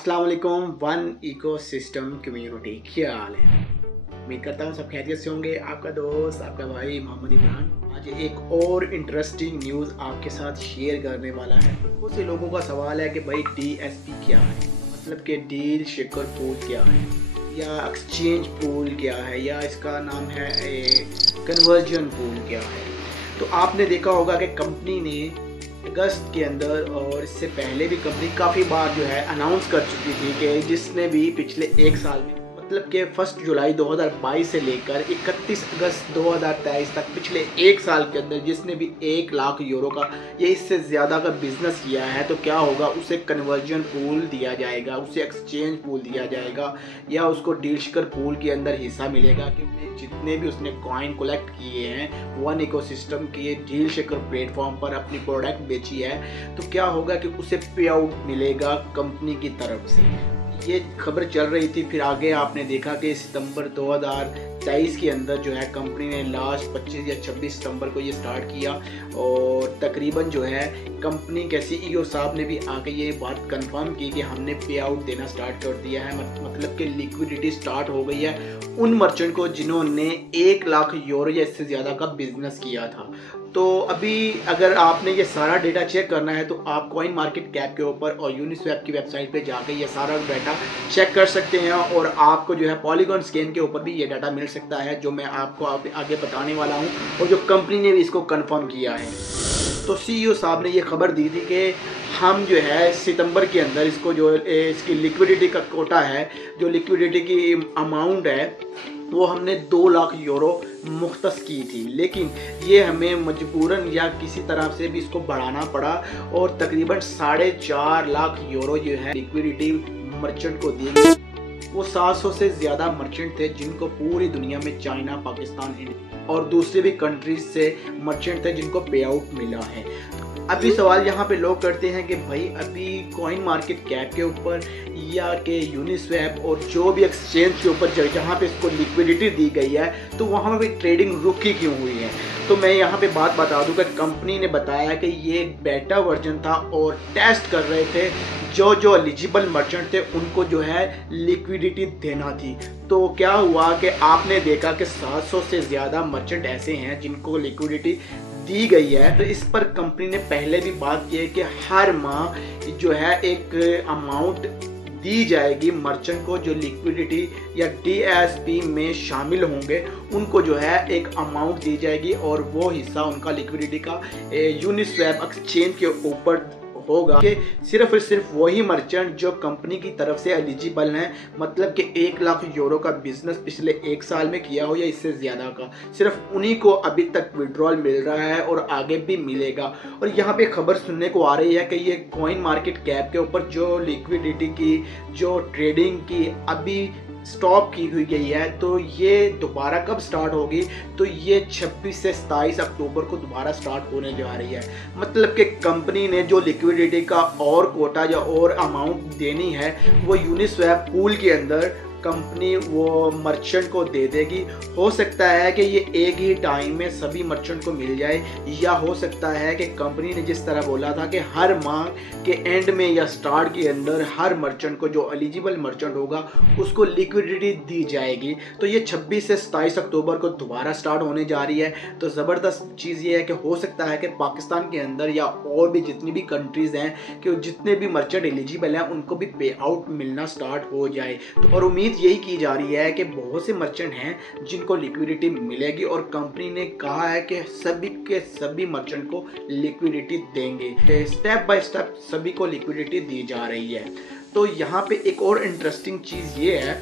अस्सलाम वालेकुम one ecosystem community, क्या हाल है। उम्मीद करता हूँ सब खैरियत से होंगे। आपका दोस्त आपका भाई मोहम्मद इमरान आज एक और इंटरेस्टिंग न्यूज़ आपके साथ शेयर करने वाला है। बहुत से लोगों का सवाल है कि भाई DSP क्या है, मतलब कि डील शेकर पूल क्या है, या एक्सचेंज पूल क्या है, या इसका नाम है कन्वर्जन पूल क्या है। तो आपने देखा होगा कि कंपनी ने अगस्त के अंदर और इससे पहले भी कंपनी काफ़ी बार जो है अनाउंस कर चुकी थी कि जिसने भी पिछले एक साल में मतलब कि 1 जुलाई 2022 से लेकर 31 अगस्त 2023 तक पिछले एक साल के अंदर जिसने भी 1 लाख यूरो का या इससे ज़्यादा का बिजनेस किया है तो क्या होगा, उसे कन्वर्जन पूल दिया जाएगा, उसे एक्सचेंज पूल दिया जाएगा, या उसको डीलशिकर पूल के अंदर हिस्सा मिलेगा कि जितने भी उसने कॉइन कलेक्ट किए हैं वन इकोसिस्टम के डीलशिकर प्लेटफॉर्म पर अपनी प्रोडक्ट बेची है तो क्या होगा कि उसे पे आउट मिलेगा कंपनी की तरफ से। ये खबर चल रही थी, फिर आगे आपने देखा कि सितंबर 2023 के अंदर जो है कंपनी ने लास्ट 25 या 26 सितंबर को ये स्टार्ट किया और तकरीबन जो है कंपनी के CEO साहब ने भी आके ये बात कंफर्म की कि हमने पे आउट देना स्टार्ट कर दिया है, मतलब कि लिक्विडिटी स्टार्ट हो गई है उन मर्चेंट को जिन्होंने 1 लाख यूरो या इससे ज़्यादा का बिजनेस किया था। तो अभी अगर आपने ये सारा डेटा चेक करना है तो आप कॉइन मार्केट कैप के ऊपर और यूनिस्वैप की वेबसाइट पे जाके ये सारा डाटा चेक कर सकते हैं और आपको जो है पॉलीगॉन स्कैन के ऊपर भी ये डाटा मिल सकता है जो मैं आपको आगे बताने वाला हूँ और जो कंपनी ने भी इसको कंफर्म किया है। तो CEO साहब ने ये खबर दी थी कि हम जो है सितंबर के अंदर इसको जो इसकी लिक्विडिटी का कोटा है, जो लिक्विडिटी की अमाउंट है वो हमने 2 लाख यूरो मुख्तस की थी, लेकिन ये हमें मजबूरन या किसी तरह से भी इसको बढ़ाना पड़ा और तकरीबन 4.5 लाख यूरो जो है लिक्विडिटी मर्चेंट को दी गई। वो 700 से ज़्यादा मर्चेंट थे जिनको पूरी दुनिया में चाइना, पाकिस्तान, इंडिया और दूसरे भी कंट्रीज से मर्चेंट थे जिनको पे आउट मिला है। अभी सवाल यहाँ पे लोग करते हैं कि भाई अभी कॉइन मार्केट कैप के ऊपर या के यूनिस्वैप और जो भी एक्सचेंज के ऊपर जहाँ पे इसको लिक्विडिटी दी गई है तो वहाँ पे ट्रेडिंग रुकी क्यों हुई है। तो मैं यहाँ पे बात बता दूँ कि कंपनी ने बताया कि ये बेटा वर्जन था और टेस्ट कर रहे थे जो एलिजिबल मर्चेंट थे उनको जो है लिक्विडिटी देना थी। तो क्या हुआ कि आपने देखा कि 700 से ज़्यादा मर्चेंट ऐसे हैं जिनको लिक्विडिटी दी गई है। तो इस पर कंपनी ने पहले भी बात की है कि हर माह जो है एक अमाउंट दी जाएगी मर्चेंट को जो लिक्विडिटी या DSP में शामिल होंगे उनको जो है एक अमाउंट दी जाएगी और वो हिस्सा उनका लिक्विडिटी का यूनिस्वैप एक्सचेंज के ऊपर होगा कि सिर्फ और सिर्फ वही मर्चेंट जो कंपनी की तरफ से एलिजिबल हैं, मतलब कि 1 लाख यूरो का बिजनेस पिछले एक साल में किया हो या इससे ज़्यादा का, सिर्फ उन्हीं को अभी तक विड्रॉल मिल रहा है और आगे भी मिलेगा। और यहाँ पे खबर सुनने को आ रही है कि ये कॉइन मार्केट कैप के ऊपर जो लिक्विडिटी की जो ट्रेडिंग की अभी स्टॉप की हुई गई है तो ये दोबारा कब स्टार्ट होगी, तो ये 26 से 27 अक्टूबर को दोबारा स्टार्ट होने जा रही है। मतलब कि कंपनी ने जो लिक्विडिटी का और कोटा या और अमाउंट देनी है वो यूनिस्वैप पूल के अंदर कंपनी वो मर्चेंट को दे देगी। हो सकता है कि ये एक ही टाइम में सभी मर्चेंट को मिल जाए, या हो सकता है कि कंपनी ने जिस तरह बोला था कि हर माह के एंड में या स्टार्ट के अंदर हर मर्चेंट को जो एलिजिबल मर्चेंट होगा उसको लिक्विडिटी दी जाएगी। तो ये 26 से 27 अक्टूबर को दोबारा स्टार्ट होने जा रही है। तो ज़बरदस्त चीज़ ये है कि हो सकता है कि पाकिस्तान के अंदर या और भी जितनी भी कंट्रीज़ हैं कि जितने भी मर्चेंट एलिजिबल हैं उनको भी पे आउट मिलना स्टार्ट हो जाए। तो और उम्मीद यही की जा रही है कि बहुत से मर्चेंट हैं जिनको लिक्विडिटी मिलेगी और कंपनी ने कहा है कि सभी के सभी मर्चेंट को लिक्विडिटी देंगे। स्टेप बाय स्टेप सभी को लिक्विडिटी दी जा रही है। तो यहाँ पे एक और इंटरेस्टिंग चीज़ ये है,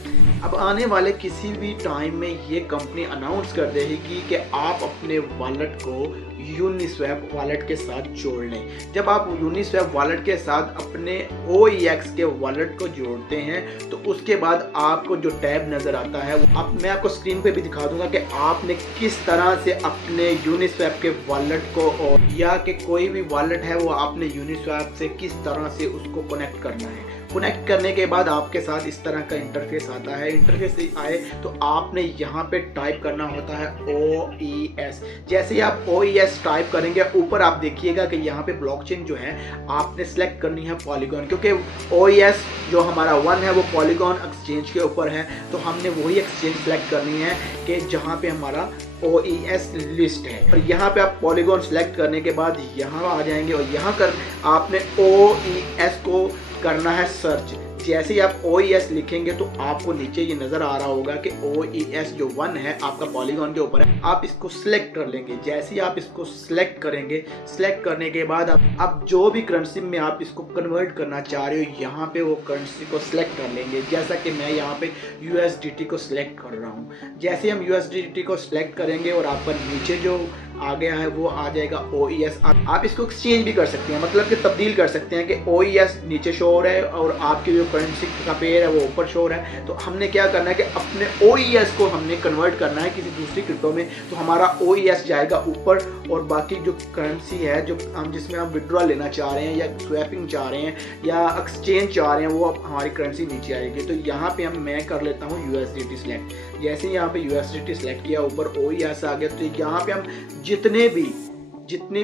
अब आने वाले किसी भी टाइम में ये कंपनी अनाउंस कर देगी कि आप अपने वॉलेट को यूनिस्वैप वॉलेट के साथ जोड़ लें। जब आप यूनिस्वैप वॉलेट के साथ अपने OEX के वॉलेट को जोड़ते हैं तो उसके बाद आपको जो टैब नज़र आता है मैं आपको स्क्रीन पे भी दिखा दूंगा कि आपने किस तरह से अपने यूनिस्वैप के वॉलेट को या कि कोई भी वॉलेट है वो आपने यूनिस्वैप से किस तरह से उसको कनेक्ट करना है। कनेक्ट करने के बाद आपके साथ इस तरह का इंटरफेस आता है। इंटरफेस आए तो आपने यहाँ पे टाइप करना होता है OES। जैसे ही आप OES टाइप करेंगे ऊपर आप देखिएगा कि यहाँ पे ब्लॉकचेन जो है आपने सेलेक्ट करनी है पॉलीगॉन, क्योंकि OES जो हमारा 1 है वो पॉलीगॉन एक्सचेंज के ऊपर है, तो हमने वही एक्सचेंज सेलेक्ट करनी है कि जहाँ पे हमारा OES लिस्ट है। और यहाँ पे आप पॉलीगॉन सेलेक्ट करने के बाद यहाँ आ जाएंगे और यहाँ कर आपने OES को करना है सर्च। जैसे ही आप OES लिखेंगे तो आपको नीचे ये नजर आ रहा होगा कि OES जो 1 है आपका पॉलीगॉन के ऊपर है, आप इसको सिलेक्ट कर लेंगे। जैसे ही आप इसको सिलेक्ट करेंगे, सिलेक्ट करने के बाद आप जो भी करेंसी में आप इसको कन्वर्ट करना चाह रहे हो यहाँ पे वो करेंसी को सिलेक्ट कर लेंगे। जैसा कि मैं यहाँ पे USDT को सिलेक्ट कर रहा हूँ। जैसे हम USDT को सिलेक्ट करेंगे और आपका नीचे जो आ गया है वो आ जाएगा OES। आप इसको एक्सचेंज भी कर सकते हैं, मतलब कि तब्दील कर सकते हैं कि OES नीचे शो हो रहा है और आपकी जो करेंसी का पेयर है वो ऊपर शो हो रहा है। तो हमने क्या करना है कि अपने OES को हमने कन्वर्ट करना है किसी दूसरी क्रिप्टो में, तो हमारा OES जाएगा ऊपर और बाकी जो करेंसी है जो हम जिसमें हम विड्रॉ लेना चाह रहे हैं या स्वैपिंग चाह रहे हैं या एक्सचेंज चाह रहे हैं वो हमारी करेंसी नीचे आएगी। तो यहाँ पे मैं कर लेता हूँ USDT सिलेक्ट। जैसे यहाँ पे USDT सिलेक्ट किया, ऊपर OES आ गया, तो यहाँ पे हम जितने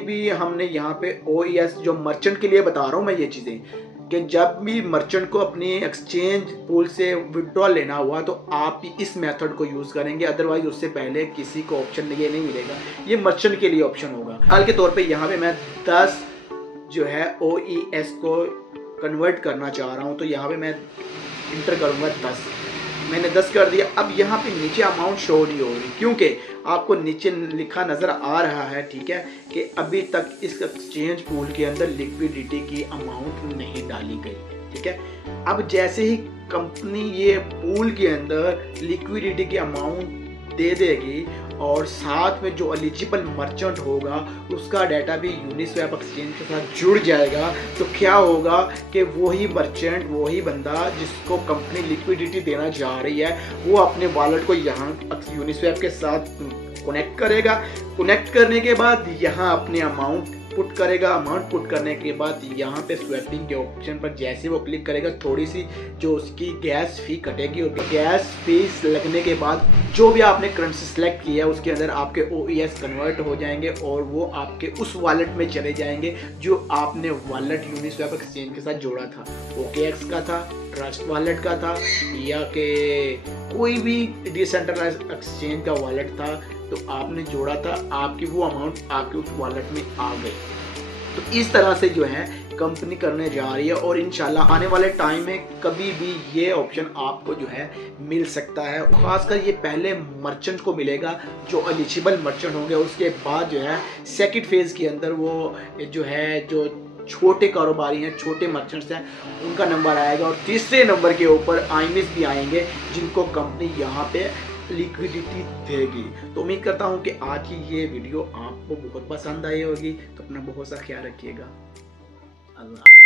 भी हमने यहाँ पे OES जो मर्चेंट के लिए बता रहा हूँ मैं ये चीज़ें कि जब भी मर्चेंट को अपनी एक्सचेंज पूल से विड्रॉ लेना हुआ तो आप इस मेथड को यूज़ करेंगे, अदरवाइज उससे पहले किसी को ऑप्शन ये नहीं मिलेगा। ये मर्चेंट के लिए ऑप्शन होगा। हाल के तौर पे यहाँ पे मैं 10 जो है OES को कन्वर्ट करना चाह रहा हूँ, तो यहाँ पे मैं इंटर करूँगा 10। मैंने 10 कर दिया। अब यहाँ पे नीचे अमाउंट शो नहीं हो रही क्योंकि आपको नीचे लिखा नज़र आ रहा है, ठीक है, कि अभी तक इस एक्सचेंज पूल के अंदर लिक्विडिटी की अमाउंट नहीं डाली गई। ठीक है, अब जैसे ही कंपनी ये पूल के अंदर लिक्विडिटी की अमाउंट दे देगी और साथ में जो एलिजिबल मर्चेंट होगा उसका डाटा भी यूनिस्वैप एक्सचेंज के साथ जुड़ जाएगा, तो क्या होगा कि वही मर्चेंट, वही बंदा जिसको कंपनी लिक्विडिटी देना जा रही है वो अपने वॉलेट को यहाँ यूनिस्वैप के साथ कनेक्ट करेगा। कनेक्ट करने के बाद यहाँ अपने अमाउंट पुट करेगा। अमाउंट पुट करने के बाद यहाँ पे स्वैपिंग के ऑप्शन पर जैसे वो क्लिक करेगा थोड़ी सी जो उसकी गैस फी कटेगी और गैस फीस लगने के बाद जो भी आपने करेंसी सेलेक्ट किया है उसके अंदर आपके OES कन्वर्ट हो जाएंगे और वो आपके उस वॉलेट में चले जाएंगे जो आपने वॉलेट यूनिस्वैप एक्सचेंज के साथ जोड़ा था। OKX का था, ट्रस्ट वॉलेट का था या कि कोई भी डिसेंट्रलाइज एक्सचेंज का वॉलेट था तो आपने जोड़ा था, आपकी वो अमाउंट आपके उस वॉलेट में आ गई। तो इस तरह से जो है कंपनी करने जा रही है और इंशाल्लाह आने वाले टाइम में कभी भी ये ऑप्शन आपको जो है मिल सकता है। खासकर ये पहले मर्चेंट को मिलेगा जो एलिजिबल मर्चेंट होंगे, उसके बाद जो है सेकंड फेज के अंदर वो जो है जो छोटे कारोबारी हैं, छोटे मर्चेंट्स हैं, उनका नंबर आएगा और तीसरे नंबर के ऊपर IMEs भी आएंगे जिनको कंपनी यहाँ पे लिक्विडिटी देगी। तो उम्मीद करता हूँ कि आज की ये वीडियो आपको बहुत पसंद आई होगी। तो अपना बहुत सा ख्याल रखिएगा। अल्लाह।